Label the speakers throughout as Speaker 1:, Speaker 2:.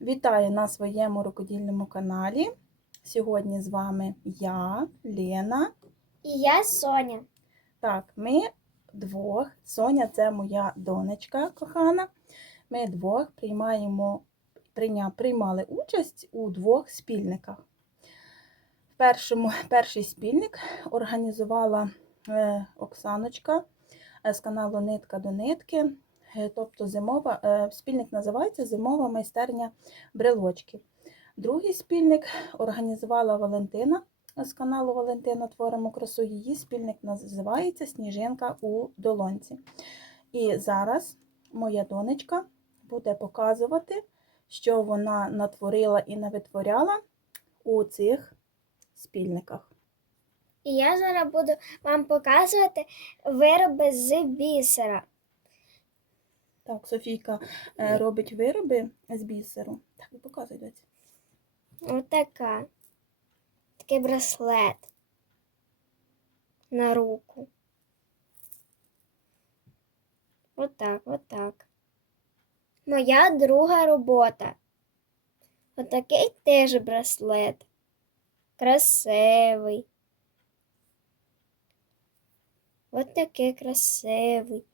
Speaker 1: Вітаю на своєму рукодільному каналі. Сьогодні з вами я, Лена.
Speaker 2: І я Соня.
Speaker 1: Так, ми двох. Соня це моя донечка кохана. Ми двох приймаємо, прийня, приймали участь у двох спільниках. В першому, перший спільник організувала е, Оксаночка е, з каналу Нитка до нитки. Е, Тобто зимова, е, спільник називається Зимова майстерня брелочків. Другий спільник організувала Валентина з каналу Валентина Творимо красу. Її спільник називається Сніжинка у долонці. І зараз моя донечка буде показувати, що вона натворила і навитворяла у цих спільниках.
Speaker 2: І я зараз буду вам показувати вироби з бісера.
Speaker 1: Так, Софійка е, робить вироби з бісеру. Так, і показуй доці.
Speaker 2: Отака. Такий браслет на руку. Отак, отак. Моя друга робота. Отакий теж браслет. Красивий. От такий красивий.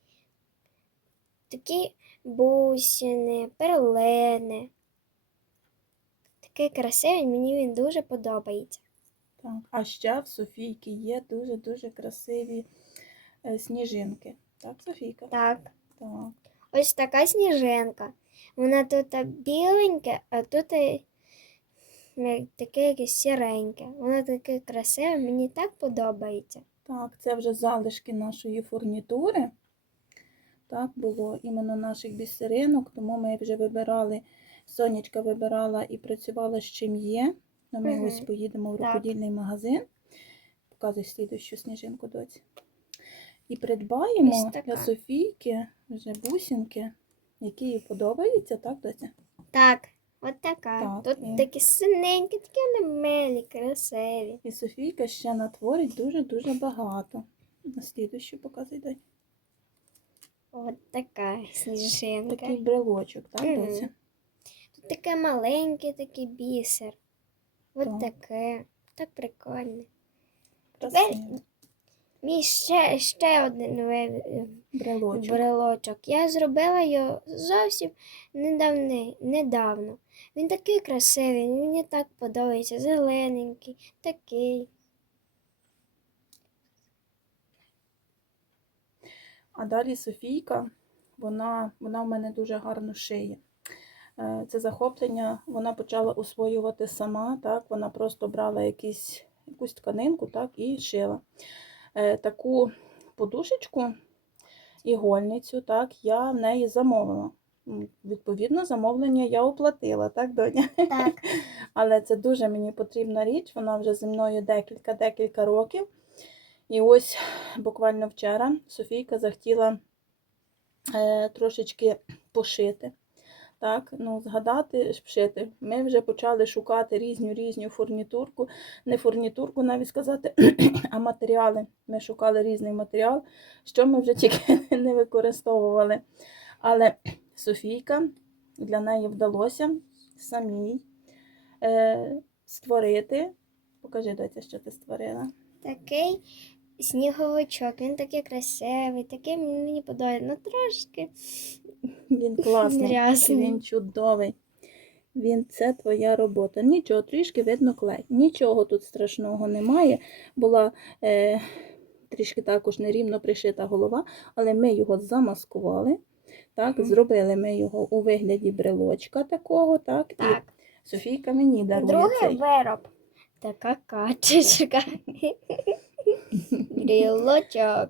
Speaker 2: Такі бусини, перлини. Такий красивий, мені він дуже подобається.
Speaker 1: Так, а ще в Софійки є дуже-дуже красиві е, сніжинки. Так, Софійка?
Speaker 2: Так.
Speaker 1: Так.
Speaker 2: Ось така сніжинка. Вона тут біленька, а тут е, таке якесь сіреньке. Воно таке красиве, мені так подобається.
Speaker 1: Так, це вже залишки нашої фурнітури. Так, було іменно наших бісеринок, тому ми вже вибирали, Сонечка вибирала і працювала з чим є. Ну, Ми
Speaker 2: Мгм.
Speaker 1: ось поїдемо в
Speaker 2: Так.
Speaker 1: рукодільний магазин. Показуй слідущу сніжинку доці. І придбаємо для. Софійки вже бусинки, які їй подобаються, так, доця?
Speaker 2: Так, от така.
Speaker 1: Так,
Speaker 2: Тут
Speaker 1: і-
Speaker 2: такі синенькі, такі вони милі, красиві.
Speaker 1: І Софійка ще натворить дуже-дуже багато. На слідущу показуй доця.
Speaker 2: От така сніжинка.
Speaker 1: Такий брелочок, так,
Speaker 2: Мгм.
Speaker 1: доця?
Speaker 2: Тут таке маленький такий бісер. От
Speaker 1: Так.
Speaker 2: таке. Так прикольно.
Speaker 1: Красиво.
Speaker 2: Мій ще, ще один
Speaker 1: Брелочок.
Speaker 2: брелочок. Я зробила його зовсім недавно. недавно. Він такий красивий, мені так подобається. Зелененький, такий.
Speaker 1: А далі Софійка, вона, вона в мене дуже гарно шиє. Е, Це захоплення вона почала освоювати сама, так? вона просто брала якісь, якусь тканинку так, і шила. Е, Таку подушечку, ігольницю, так, я в неї замовила. Відповідно, замовлення я оплатила, так, доня?
Speaker 2: Так.
Speaker 1: Але це дуже мені потрібна річ, вона вже зі мною декілька-декілька років. І ось буквально вчора Софійка захотіла е, трошечки пошити. Так, ну, згадати, вшити. Ми вже почали шукати різню різню фурнітурку, не фурнітурку, навіть сказати, а матеріали. Ми шукали різний матеріал, що ми вже тільки не використовували. Але Софійка для неї вдалося самій е, створити. Покажи, доця, що ти створила.
Speaker 2: Такий сніговичок. Він такий красивий, такий мені подобається. Ну трошки.
Speaker 1: Він класний,
Speaker 2: Грязний.
Speaker 1: він чудовий. Він це твоя робота. Нічого, трішки видно клей. Нічого тут страшного немає. Була е, трішки також нерівно пришита голова, але ми його замаскували. Так,
Speaker 2: Мгм.
Speaker 1: Зробили ми його у вигляді брелочка такого, так,
Speaker 2: Так.
Speaker 1: і Софійка мені дарує
Speaker 2: Другий
Speaker 1: цей.
Speaker 2: вироб. Така качечка. Брілочок.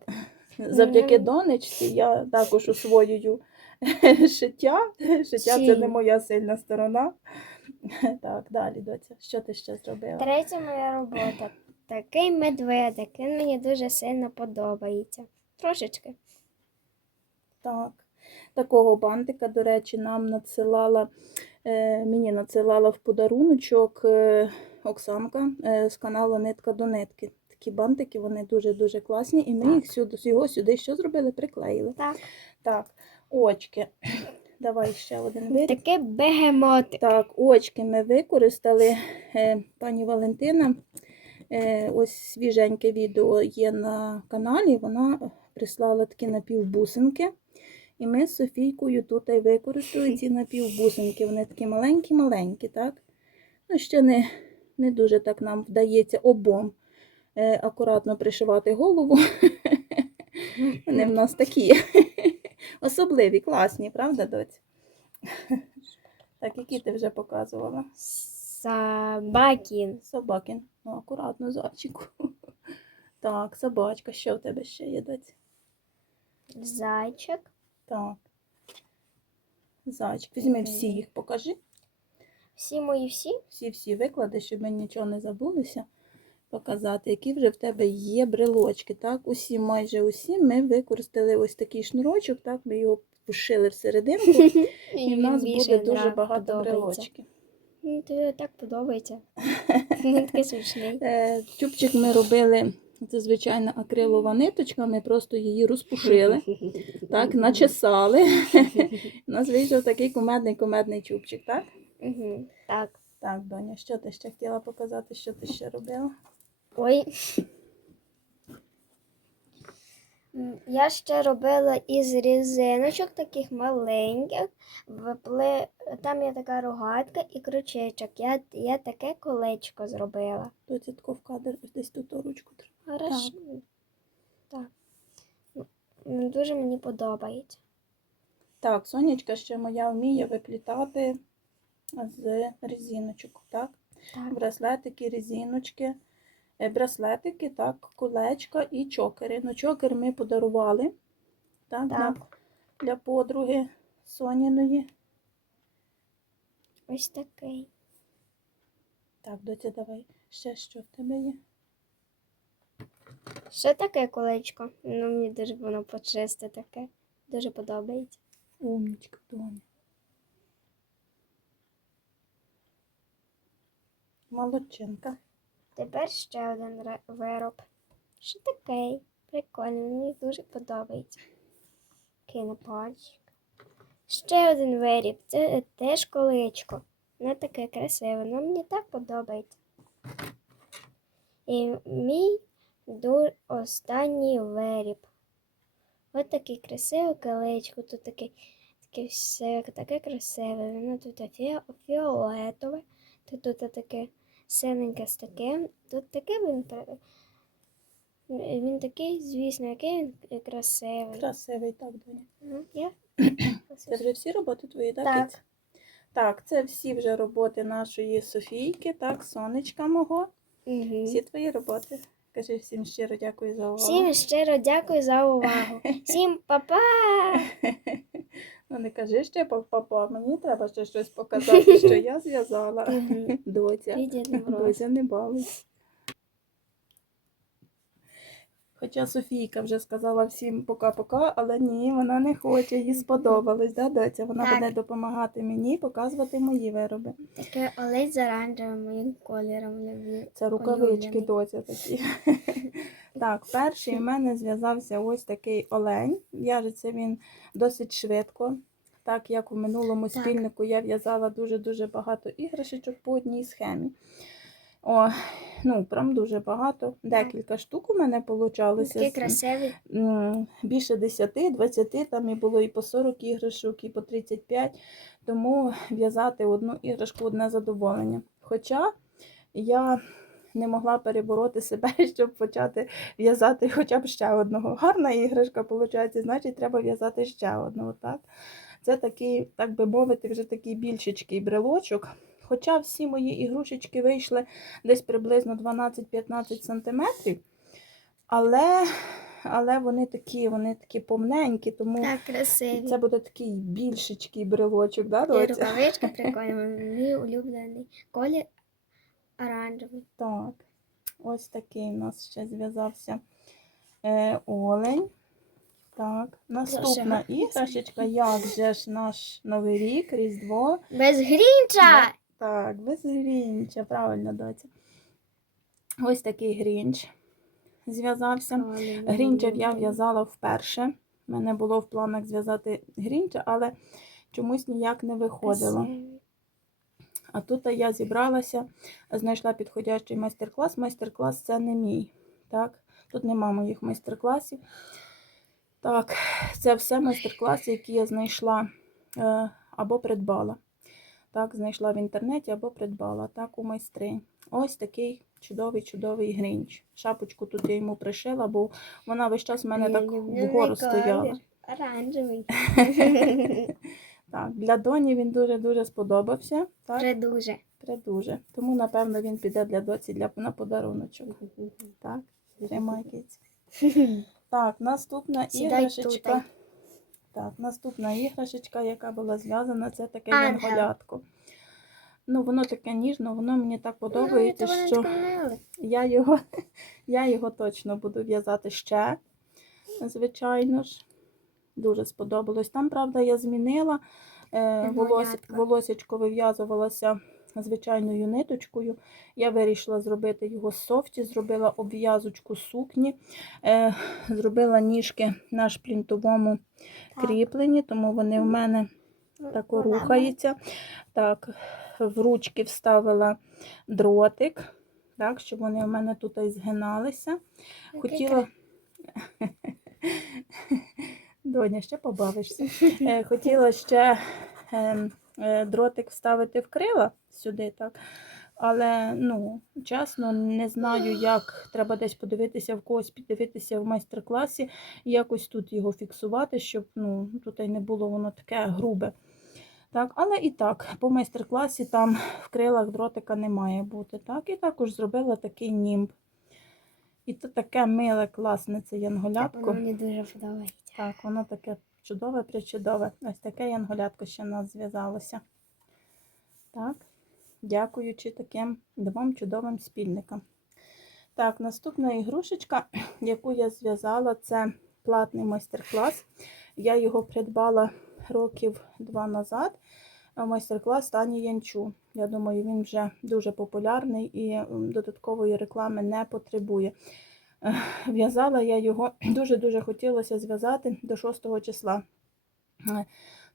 Speaker 1: Завдяки донечці я також освоюю шиття. Шиття це не моя сильна сторона. Так, далі, доця. Що ти ще зробила?
Speaker 2: Третя моя робота. Такий медведик. Він мені дуже сильно подобається. Трошечки.
Speaker 1: Так. Такого бантика, до речі, нам надсилала, е, мені надсилала в подаруночок е, Оксанка е, з каналу Нитка до нитки. Такі бантики, вони дуже-дуже класні, і ми
Speaker 2: Так.
Speaker 1: їх сюди, його сюди що зробили? Приклеїли.
Speaker 2: Так.
Speaker 1: Так, очки. Давай ще один виріб.
Speaker 2: Таке бегемотик.
Speaker 1: Так, очки ми використали. Е, Пані Валентина, е, ось свіженьке відео є на каналі. Вона прислала такі напівбусинки. І ми з Софійкою тут і використали ці напівбусинки. Вони такі маленькі-маленькі, так? Ну, ще не, не дуже так нам вдається обом акуратно пришивати голову. Вони в нас такі особливі, класні, правда, доць? Так, які ти вже показувала?
Speaker 2: Собакін.
Speaker 1: Собакін. Ну, акуратно, зайчику. Так, собачка, що в тебе ще є, доць?
Speaker 2: Зайчик.
Speaker 1: Так. Зайчик. Візьми всі їх, покажи.
Speaker 2: Всі мої всі.
Speaker 1: Всі-всі виклади, щоб ми нічого не забулися. Показати, які вже в тебе є брелочки. Так, усі, майже усі ми використали ось такий шнурочок, так, ми його вшили всерединку, і в нас буде дуже багато брелочків.
Speaker 2: Ну, тобі так подобається. Такий смішний.
Speaker 1: Е, Чубчик ми робили, це звичайна акрилова ниточка, ми просто її розпушили, так, начесали. У нас вийшов такий кумедний-кумедний чубчик, так?
Speaker 2: Так.
Speaker 1: Так, доня, що ти ще хотіла показати, що ти ще робила?
Speaker 2: Ой. Я ще робила із різиночок таких маленьких. Там є така рогатка і крючечок. Я, я таке колечко зробила.
Speaker 1: Доця тако в кадр, десь тут ручку треба.
Speaker 2: Хорошо. Так. Ну, Дуже мені подобається.
Speaker 1: Так, сонечка ще моя вміє виплітати з резиночок, так?
Speaker 2: Так.
Speaker 1: Браслетики, резиночки, браслетики, так, колечка і чокери. Ну, чокер ми подарували так,
Speaker 2: Так.
Speaker 1: Для, для подруги Соніної.
Speaker 2: Ось такий.
Speaker 1: Так, доця, давай. Ще що в тебе є?
Speaker 2: Що таке колечко? Ну, мені дуже воно почисте таке. Дуже подобається.
Speaker 1: Умнічка, доня. Молодчинка.
Speaker 2: Тепер ще один вироб. Що такий? Прикольний, мені дуже подобається. Пальчик. Ще один виріб. Це теж колечко. Воно таке красиве, воно мені так подобається. І мій останній виріб. Ось такий красиве колечко. Тут таке, таке все таке красиве. Воно тут фіолетове. Тут таке синеньке з таким. Тут таке він. Він такий, звісно, який він красивий.
Speaker 1: Красивий, так, доня.
Speaker 2: Ну, я...
Speaker 1: Це вже всі роботи твої, так?
Speaker 2: Так.
Speaker 1: Так, це всі вже роботи нашої Софійки, так, сонечка мого.
Speaker 2: Мгм.
Speaker 1: Всі твої роботи. Кажи всім щиро дякую за увагу.
Speaker 2: Всім щиро дякую за увагу. Всім па-па!
Speaker 1: Ну не кажи ще папа, мені треба ще щось показати, що я зв'язала. Доця. Доця не балуй. Хоча Софійка вже сказала всім пока-пока, але ні, вона не хоче, їй сподобалось, да, доця? Вона
Speaker 2: Так.
Speaker 1: буде допомагати мені показувати мої вироби.
Speaker 2: Таке олесь з оранжевим моїм кольором.
Speaker 1: Це рукавички доця такі. Так, перший у мене зв'язався ось такий олень. В'яжеться він досить швидко. Так як у минулому
Speaker 2: Так.
Speaker 1: спільнику я в'язала дуже-дуже багато іграшечок по одній схемі. О, ну, прям дуже багато. Декілька штук у мене получалося.
Speaker 2: Такий красивий.
Speaker 1: М, більше 10, 20, там і було і по 40 іграшок, і по 35. Тому в'язати одну іграшку одне задоволення. Хоча я не могла перебороти себе, щоб почати в'язати хоча б ще одного. Гарна іграшка, виходить, значить, треба в'язати ще одного. Так? Це такий, так би мовити, вже такий більшечкий брелочок. Хоча всі мої ігрушечки вийшли десь приблизно 12-15 сантиметрів, але, але вони такі, вони такі повненькі, тому
Speaker 2: Так, красивий.
Speaker 1: це буде такий більшечкий брелочок, да,
Speaker 2: І рукавичка прикольна. Мій улюблений колір оранжевий.
Speaker 1: Так, ось такий у нас ще зв'язався е, олень. Так, наступна іграшечка, як же ж наш Новий рік, Різдво.
Speaker 2: Без грінча!
Speaker 1: Так, без грінча, правильно, доця. Ось такий грінч зв'язався. Грінча я в'язала вперше. У мене було в планах зв'язати грінча, але чомусь ніяк не виходило. А тут я зібралася, знайшла підходящий майстер-клас. Майстер-клас це не мій. Так? Тут нема моїх майстер-класів. Так, це все майстер-класи, які я знайшла е, або придбала. Так, знайшла в інтернеті або придбала. Так, у майстри. Ось такий чудовий, чудовий грінч. Шапочку тут я йому пришила, бо вона весь час в мене так вгору стояла.
Speaker 2: Оранжевий.
Speaker 1: Так, для доні він дуже-дуже сподобався. Так,
Speaker 2: Вже дуже.
Speaker 1: Дуже. Тому, напевно, він піде для доці для, на подаруночок. Так, тримай киць. Так, наступна
Speaker 2: Сідай
Speaker 1: іграшечка.
Speaker 2: тутай.
Speaker 1: Так, наступна іграшечка, яка була зв'язана, це таке янголятко. Ну, воно таке ніжно, воно мені так
Speaker 2: Ну,
Speaker 1: подобається, що
Speaker 2: що...
Speaker 1: я його, я його точно буду в'язати ще, звичайно ж. Дуже сподобалось. Там, правда, я змінила. Е, волос,
Speaker 2: Ягнятко.
Speaker 1: волосячко вив'язувалося звичайною ниточкою. Я вирішила зробити його з софті, зробила обв'язочку сукні, е, зробила ніжки на шплінтовому кріпленні, тому вони в мене так рухаються. Так, в ручки вставила дротик, так, щоб вони в мене тут і згиналися. Хотіла. Доня, ще побавишся. Е, Хотіла ще ем, е, дротик вставити в крила сюди, так. Але ну, чесно, не знаю, як треба десь подивитися в когось, піддивитися в майстер-класі, якось тут його фіксувати, щоб ну, тут не було воно таке грубе. Так, але і так, по майстер-класі там в крилах дротика не має бути. Так, і також зробила такий німб. І то таке миле, класне це янголятко.
Speaker 2: Воно мені дуже подобається.
Speaker 1: Так, воно таке чудове, причудове. Ось таке янголятко ще нас зв'язалося. Так, дякуючи таким двом чудовим спільникам. Так, наступна ігрушечка, яку я зв'язала, це платний майстер-клас. Я його придбала років два назад. А Майстер-клас Тані Янчу. Я думаю, він вже дуже популярний і додаткової реклами не потребує. В'язала я його, дуже-дуже хотілося зв'язати до 6 числа. Е,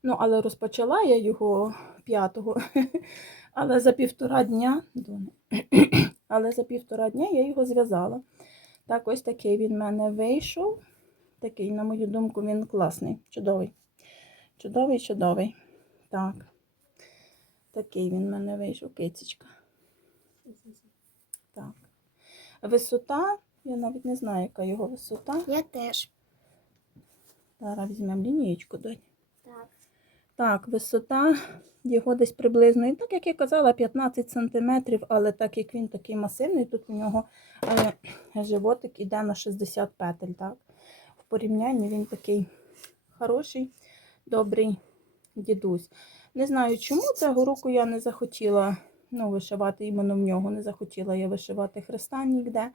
Speaker 1: Ну, але розпочала я його 5-го. Але за півтора дня, але за півтора дня я його зв'язала. Так, ось такий він в мене вийшов. Такий, на мою думку, він класний, чудовий. Чудовий, чудовий. Так. Такий він в мене вийшов, кицечка. Так. Висота, я навіть не знаю, яка його висота.
Speaker 2: Я теж.
Speaker 1: Зараз візьмемо лінієчку, донь.
Speaker 2: Так.
Speaker 1: Так, висота його десь приблизно, і так як я казала, 15 см, але так як він такий масивний, тут у нього е, животик іде на 60 петель. Так? В порівнянні він такий хороший, добрий дідусь. Не знаю, чому цього року я не захотіла ну, вишивати іменно в нього, не захотіла я вишивати хреста ніде.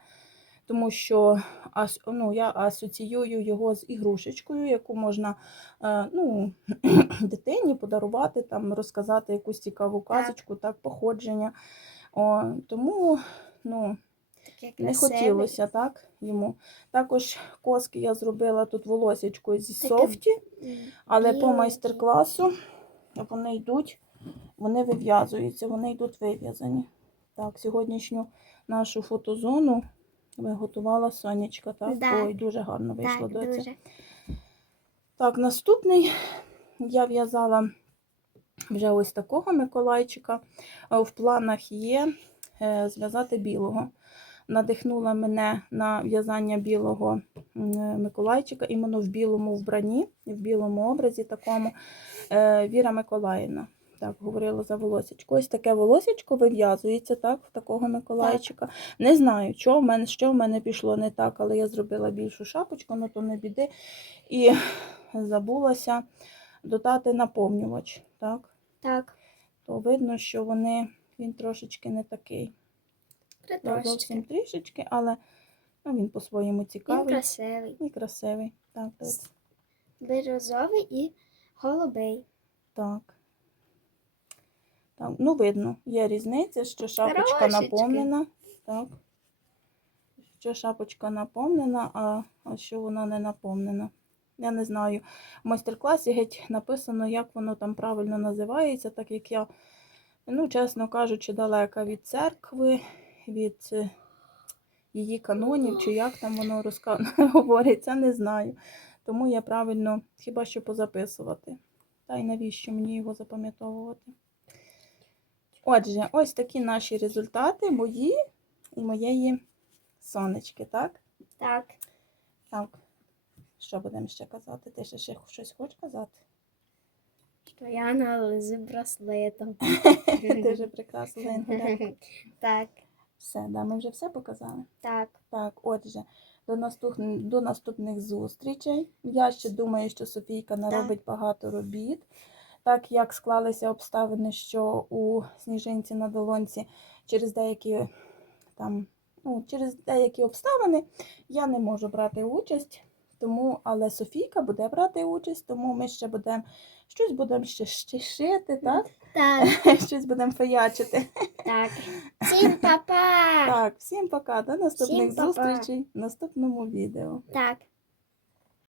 Speaker 1: Тому що ну, я асоціюю його з ігрушечкою, яку можна е, ну, дитині подарувати, там, розказати якусь цікаву казочку, так, походження. О, тому ну, не хотілося так, йому. Також коски я зробила тут волосечко зі софті, але по майстер-класу вони йдуть, вони вив'язуються, вони йдуть вив'язані. Так, сьогоднішню нашу фотозону виготувала Сонечка. Так?
Speaker 2: Да.
Speaker 1: Ой, дуже гарно вийшло
Speaker 2: Так,
Speaker 1: доця.
Speaker 2: дуже.
Speaker 1: Так, наступний я в'язала вже ось такого Миколайчика. Е, В планах є е, зв'язати білого. Надихнула мене на в'язання білого Миколайчика, іменно в білому вбранні, в білому образі такому е, Віра Миколаївна. Так, говорила за волосечко. Ось таке волосечко вив'язується так, в такого Миколайчика. Не знаю, що в мене, що в мене пішло не так, але я зробила більшу шапочку, ну то не біди. І забулася додати наповнювач. Так?
Speaker 2: Так.
Speaker 1: То видно, що вони, він трошечки не такий. Я зовсім трішечки, але ну, він по-своєму
Speaker 2: Він
Speaker 1: цікавий
Speaker 2: красивий.
Speaker 1: і красивий. Так, доць.
Speaker 2: Бірюзовий і голубий.
Speaker 1: так. Так, ну видно, є різниця, що шапочка
Speaker 2: Трошечки.
Speaker 1: наповнена. Так. Що шапочка наповнена, а, а що вона не наповнена. Я не знаю, в майстер-класі геть написано, як воно там правильно називається, так як я, ну, чесно кажучи, далека від церкви, від е, її канонів, чи як там воно розка... говориться, не знаю. Тому я правильно хіба що позаписувати. Та й навіщо мені його запам'ятовувати? Отже, ось такі наші результати мої і моєї сонечки, так?
Speaker 2: Так.
Speaker 1: Так. Що будемо ще казати? Ти ще, ще щось хочеш казати?
Speaker 2: Що я на з браслетом.
Speaker 1: Ти вже прекрасно Ленка.
Speaker 2: Так,
Speaker 1: Все, да, ми вже все показали.
Speaker 2: так.
Speaker 1: Так, отже, до наступних, до наступних зустрічей. Я ще думаю, що Софійка наробить багато робіт. Так як склалися обставини, що у сніжинці на долонці через деякі там, ну, через деякі обставини я не можу брати участь. Тому, але Софійка буде брати участь, тому ми ще будемо щось будемо ще, ще шити, так?
Speaker 2: Так,
Speaker 1: щось будемо феячити.
Speaker 2: так. Всім па-па!
Speaker 1: Так, всім пока, до наступних
Speaker 2: Всім па-па.
Speaker 1: зустрічей в наступному відео.
Speaker 2: Так.